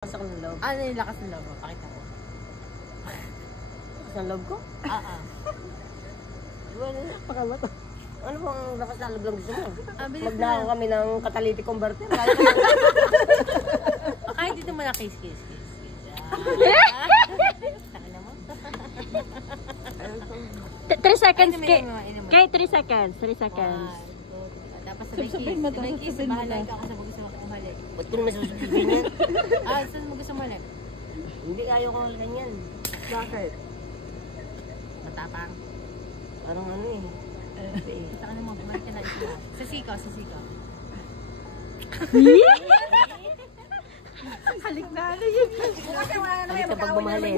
Lakas ako ng loob. Ano yung lakas ng loob mo? Pakita ko. Lakas ng loob ko? Pakamata. Ano bang lakas ng loob lang gusto mo? Magnakaw kami ng catalytic converter. Kahit dito mo na kiss. Tangin mo. 3 seconds, Ay, kay 3 seconds. 3 seconds. Tapos sabay kiss. Bahala ikaw kasi mo gusto umalik. Ba't ko naman susunod yan? Saan mo gusto umalik? Hindi, ayaw ko ganyan. Bakit? Matapang. Parang ano eh. Kita ka naman, umalik ka na isa. Sa sikaw. Halik na yun. Bukas wala na naman pag bumali.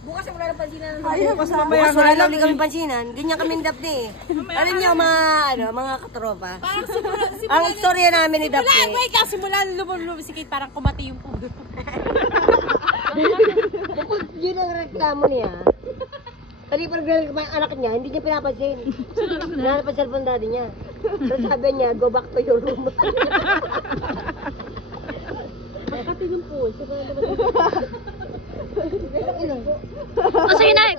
Bukas wala na pansinan. Bukas wala na ulit kami pansinan. Ganyan kami ni Daphne eh. Alam niyo mga katropa. Ang istorya namin ni Daphne. Wait, kasi mula lumusikit parang kumati yung pudo. Yun ang reklamo niya. Pali pag yung anak niya, hindi niya pinapansin. Hinahanap ang cellphone daddy niya. So sabi niya, go back to your room. Pagkati ng po. O sige na,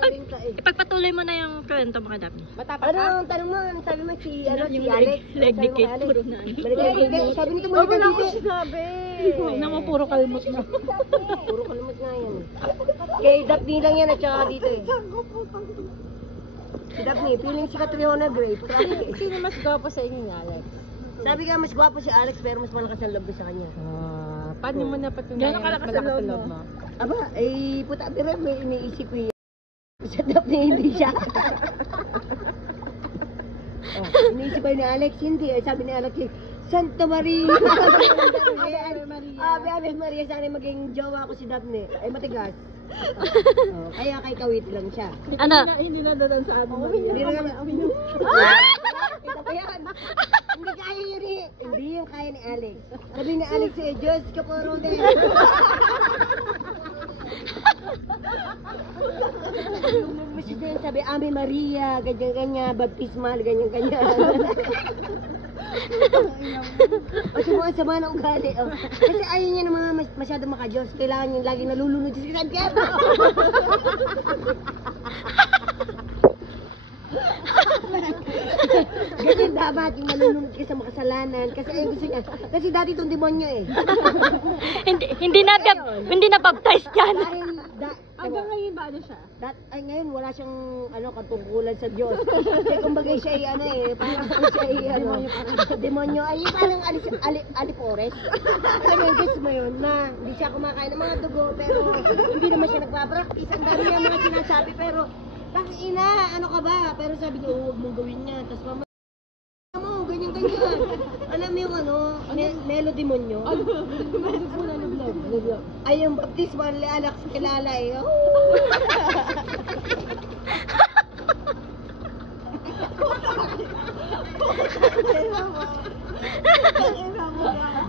ipagpatuloy mo na yung kwento mo kadap. Ano ang tanong mo? Ang sabi mo si Alex? Leg dikit, puro na. Sabi nito mo dito. Na mo puro kalmot na. Puro kalmot nga yan. Kay Daphne lang yan at saka dito eh. Si Daphne, feeling si Catriona Grape. Sino mas gwapo sa inyo ni Alex? Sabi ka mas gwapo si Alex pero mas malakas ang loob sa kanya. Paano mo napatunayan mas malakas ang loob mo? Aba, puta pero may iniisip ko yan. Sa Daphne hindi siya. Iniisip ko ni Alex, hindi. Sabi ni Alex, Santa Maria! Ave Maria, sana maging jowa ko si Daphne. Ay matigas. Kaya kay Kawit lang siya. Ano? Hindi na doon sa Ave Maria. Hindi na naman. Ito pa yan. Hindi kaya yun eh. Hindi yung kaya ni Alex. Sabi ni Alex eh, Diyos ka po Rodel. Sabi, Ave Maria, ganyan-ganyan, baptismal, ganyan-ganyan. Kasi mga sama na ugali. Kasi ayaw niya ng mga masyadong maka-Diyos. Kailangan niya lagi nalulunod sa Santiago. Ganyan dapat yung nalulunod ka sa makasalanan. Kasi ayaw gusto niya. Kasi dati itong demonyo eh. hindi na baptized yan. Hanggang ngayon ba ano siya? Ay ngayon wala siyang katungkulan sa Diyos. Kasi kumbaga siya ay parang siya ay demonyo. Ay parang alipores. Alam mo, guess mo yun na hindi siya kumakain ng mga dugo pero hindi naman siya nagpa-practice. Ang dami niya mga sinasabi pero ina, ano ka ba? Pero sabi niya, huwag mong gawin niya. Tapos mama mo, ganyan-ganyan. Alam mo yung melodemonyo? Ay, yung baptismo, anak sa kilala eh.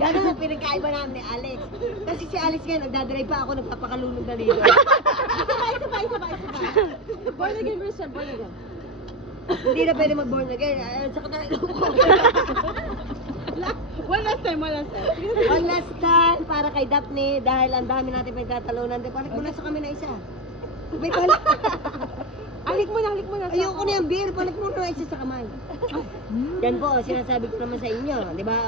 Gano'n ang pinagkaiba namin ni Alex. Kasi si Alex ngayon, nagdadrive pa ako, nagpapakalunod na dito. Isa pa. Born again person, born again. Hindi na pwede mag-born again. Sa katayo ko. One last time. One last time para kay Daphne dahil ang dami natin pinagtatalunan. Balik mo na sa kami na isa. May balik. Halik mo na. Ayoko na yung beer. Balik mo na isa sa kamay. Yan po, sinasabi ko naman sa inyo. Di ba?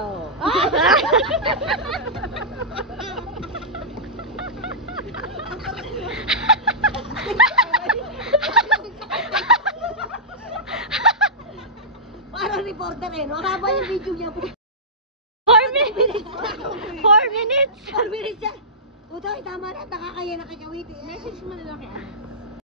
Parang reporter eh, no? Haba yung video niya po. 4 minutes! 4 minutes! 4 minutes siya! Puto, tama na, nakakaya na kay Kawiti. Message mo na lang kay Alex.